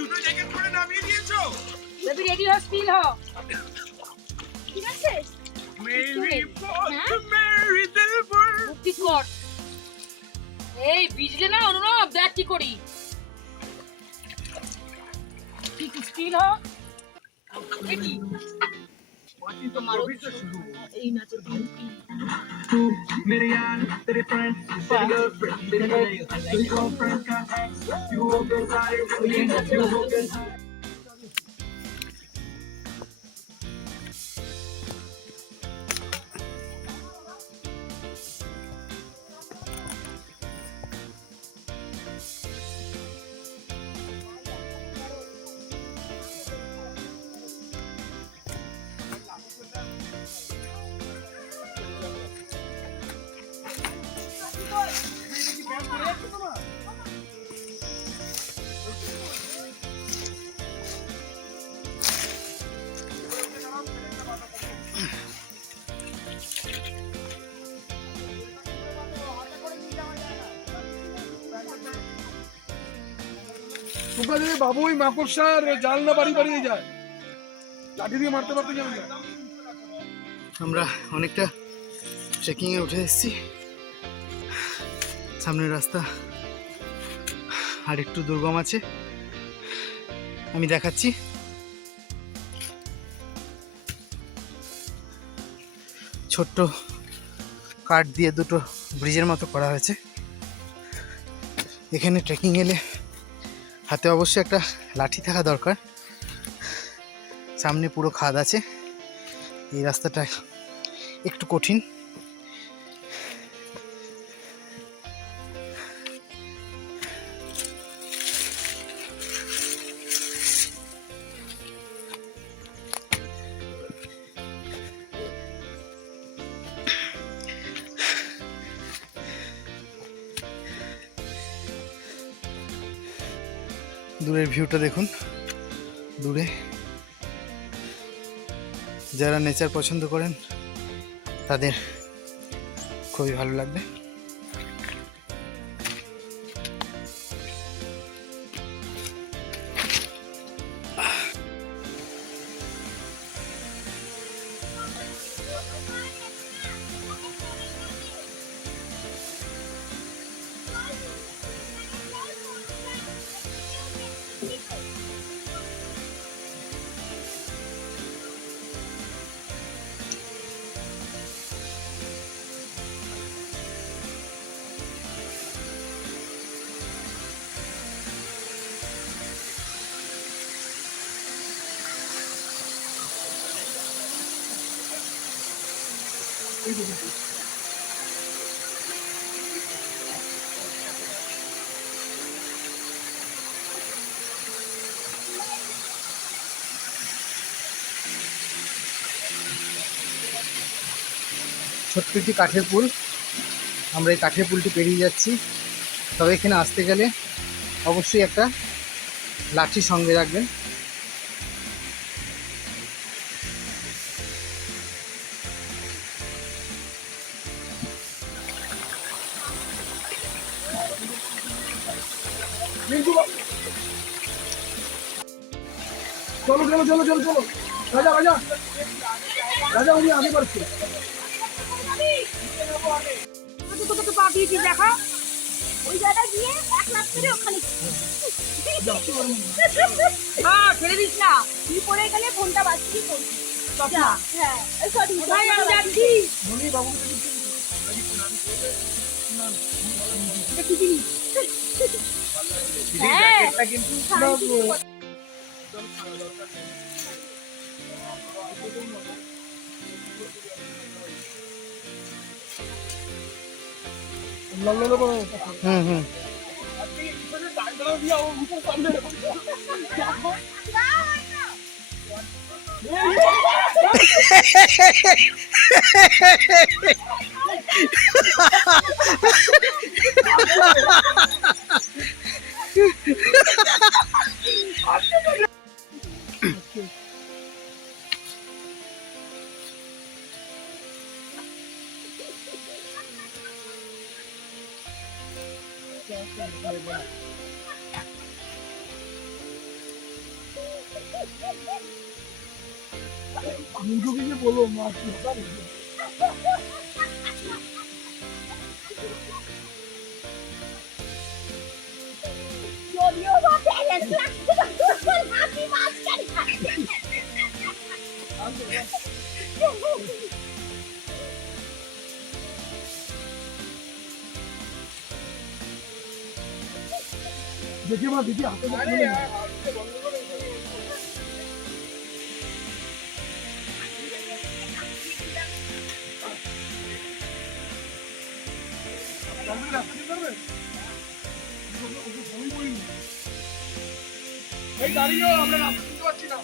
দুটো জ্যাকেট পরে নামিয়ে দিয়েছো? বেবি রেডি হও, স্টিল হও। ঠিক আছে? মেরি মেরি দেবর মুক্তি কর। এই বিজলে না অনুরব, দেখ কি করি। ঠিক স্টিল হও। রেডি। বাকি তো মারো শুরু। এই নাচে तू मेरे यार तेरे फ्रेंड तेरे गर्लफ्रेंड तेरे गर्लफ्रेंड का एक्स यू हो गए सारे यू हो गए তোমরা যদি বাবু ওই মাকড়সার জাল না বাড়ি বাড়িয়ে যায়, লাঠি দিয়ে মারতে পারতে যাবে। আমরা অনেকটা ট্রেকিংয়ে উঠে এসেছি। সামনের রাস্তা আর একটু দুর্গম আছে, আমি দেখাচ্ছি। ছোট্ট কাঠ দিয়ে দুটো ব্রিজের মতো করা হয়েছে। এখানে ট্রেকিং এলে হাতে অবশ্যই একটা লাঠি থাকা দরকার। সামনে পুরো খাদ আছে। এই রাস্তাটা একটু কঠিন। দূরের ভিউটা দেখুন। দূরে যারা নেচার পছন্দ করেন তাদের খুবই ভালো লাগবে। ছোট্ট একটি কাঠের পুল। আমরা এই কাঠের পুলটি পেরিয়ে যাচ্ছি। তবে এখানে আসতে গেলে অবশ্যই একটা লাঠি সঙ্গে রাখবেন। চলো চলো চলো চলো চলো, রাজা রাজা রাজা, উনি আগে পারছে। কত পা দিয়েছি দেখা। ওই জায়গায় গিয়ে 1 লাখ করে ওখানে হ্যাঁ ছেড়ে দিস না। তুই পড়ে গেলে ফোনটা বাঁচিয়ে পড়বি। হ্যাঁ সরি, কোথায় আমি যাচ্ছি? কি জিনিস? হ্যাঁ হুম হুম। হাতটা দিয়ে ও উপর সামনে মুখে গিয়ে বলো মাছ দেখে মা দেখি হাতে দাঁড়িয়ে আমরা রাস্তা শুনতে পাচ্ছি না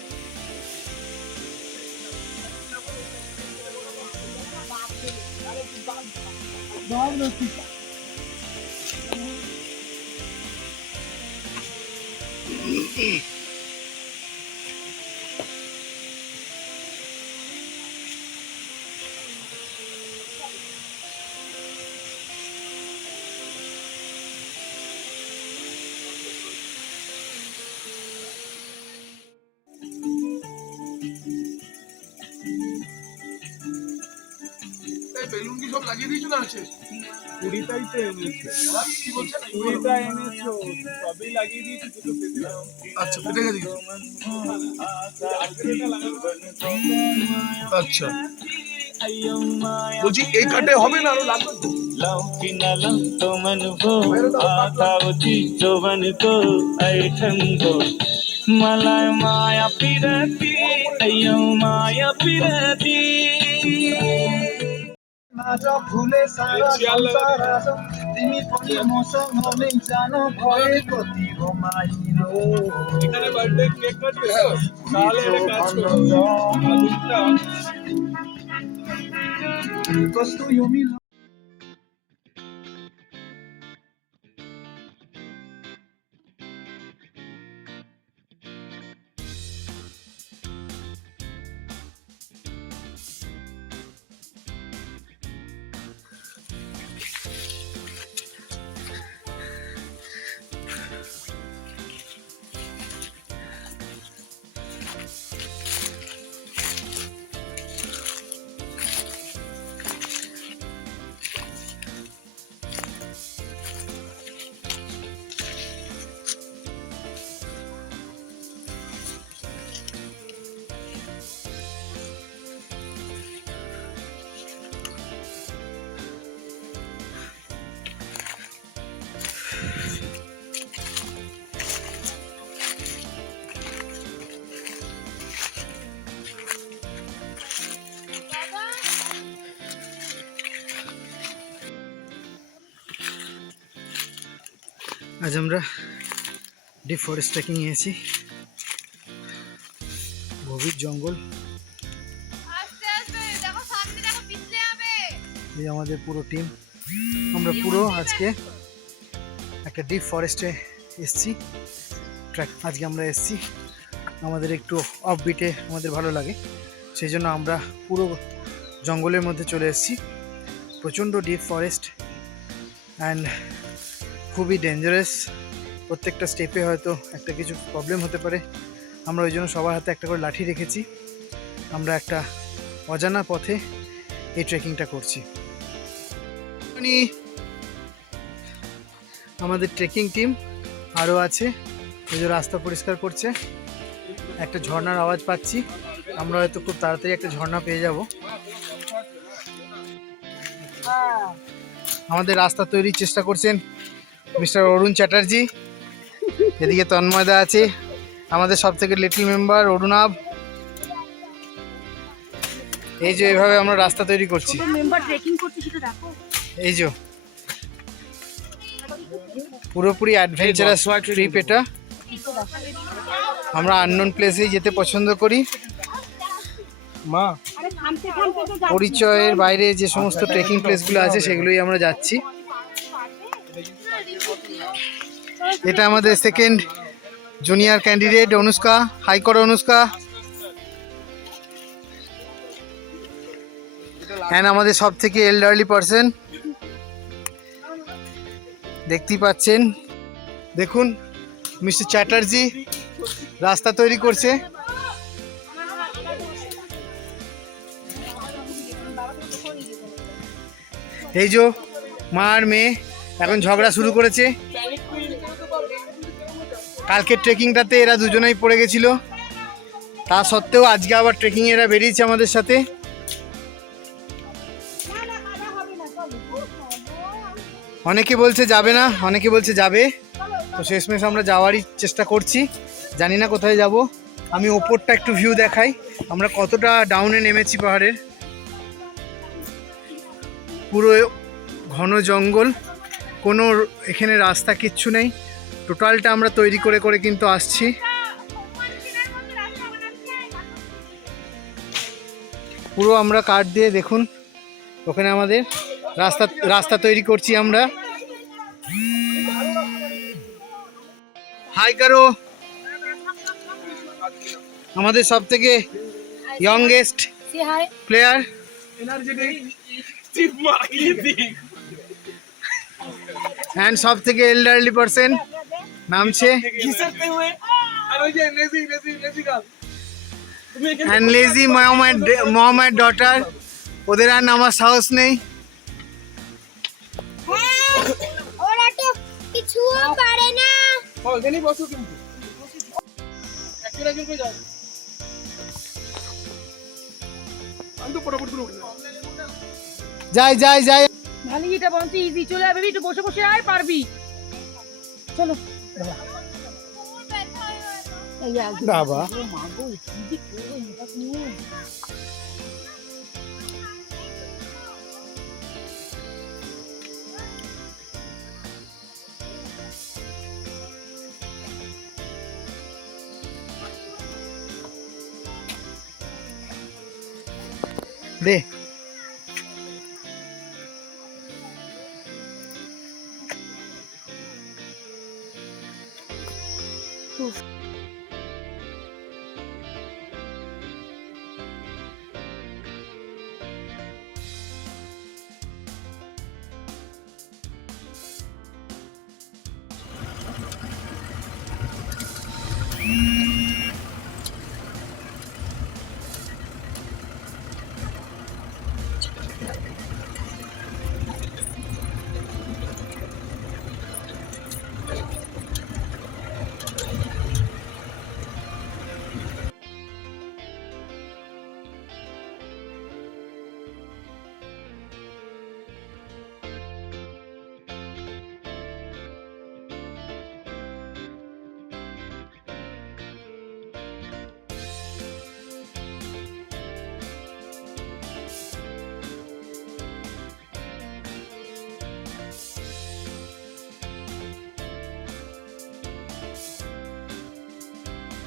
বেলুন কি সব লাগিয়ে দিয়েছো না আছে 20টাই তো এনেছো কি বলছেন 20টা এনেছো সবই লাগিয়ে দিয়েছি দুটো পেতে আচ্ছা ফেটে গেছে আচ্ছা বলছি এই কাটে হবে না আরো লাগবে তো लौकी न लम तो मन को आता उची जोवन को ऐठन को मलाई माया पिरती अयो माया पिरती माझा फुले सारा संसार तिमी पनि मसँगै जान भएको तिम्रो माइलो এখানে বার্থডে কেক কাটবে তাহলে একটা কাজ করো আলুটা कस्तो यो मिलो আজ আমরা ডিপ ফরেস্ট ট্রেকিং এসেছি গভীর জঙ্গল এই আমাদের পুরো টিম আমরা পুরো আজকে একটা ডিপ ফরেস্টে এসেছি আজকে আমরা এসেছি আমাদের একটু অফ বিটে আমাদের ভালো লাগে সেই জন্য আমরা পুরো জঙ্গলের মধ্যে চলে এসেছি প্রচণ্ড ডিপ ফরেস্ট অ্যান্ড খুবই ডেঞ্জারাস প্রত্যেকটা স্টেপে হয়তো একটা কিছু প্রবলেম হতে পারে আমরা ওই জন্য সবার হাতে একটা করে লাঠি রেখেছি আমরা একটা অজানা পথে এই ট্রেকিংটা করছি আমাদের ট্রেকিং টিম আরও আছে এই যে রাস্তা পরিষ্কার করছে একটা ঝর্ণার আওয়াজ পাচ্ছি আমরা হয়তো খুব তাড়াতাড়ি একটা ঝর্ণা পেয়ে যাব আমাদের রাস্তা তৈরির চেষ্টা করছেন মিস্টার অরুণ চ্যাটার্জি এদিকে তন্ময়দা আছে আমাদের সব থেকে লিটল মেম্বার অরুণাভ এই যে এইভাবে আমরা রাস্তা তৈরি করছি মেম্বার ট্রেকিং করতে সেটা দেখো এই যে পুরোপুরি অ্যাডভেঞ্চারাস ট্রিপ এটা। আমরা আননোন প্লেসেই যেতে পছন্দ করি। মা পরিচয়ের বাইরে যে সমস্ত ট্রেকিং প্লেসগুলো আছে সেগুলোই আমরা যাচ্ছি। এটা আমাদের second junior candidate Anushka. Hi করো অনুষ্কা। অ্যান্ড আমাদের সব থেকে এল্ডারলি পারসন দেখতেই পাচ্ছেন। দেখুন মিস্টার চ্যাটার্জি রাস্তা তৈরি করছে। এই যে মা আর মেয়ে এখন ঝগড়া শুরু করেছে। কালকের ট্রেকিংটাতে এরা দুজনেই পড়ে গেছিল, তা সত্ত্বেও আজকে আবার ট্রেকিং এরা বেরিয়েছে আমাদের সাথে। অনেকে বলছে যাবে না, অনেকে বলছে যাবে, তো শেষমেশ আমরা যাওয়ারই চেষ্টা করছি। জানি না কোথায় যাব। আমি ওপরটা একটু ভিউ দেখাই, আমরা কতটা ডাউনে নেমেছি পাহাড়ের। পুরো ঘন জঙ্গল, কোনো এখানে রাস্তা কিচ্ছু নেই। টোটালটা আমরা তৈরি করে করে কিন্তু আসছি। পুরো আমরা কাঠ দিয়ে, দেখুন ওখানে আমাদের রাস্তা তৈরি করছি আমরা। হাই করো আমাদের সব থেকে ইয়ংগেস্ট প্লেয়ার অ্যান্ড সব থেকে এল্ডারলি পারসন নামছে। অ্যান্ড লেজি মোহাম্মদ ডটার, ওদের আর নামার সাহস নেই। ওরা তো কিছুও পারে না। ওখানেই বসো কিন্তু একজন একজন করে যাও। আমি তো পটাপট করে উঠে যাই যাই যাই। ভালো এটা বলতে ইজি, চলে যাবে একটু বসে বসে আর পারবি। চলো বাবা দে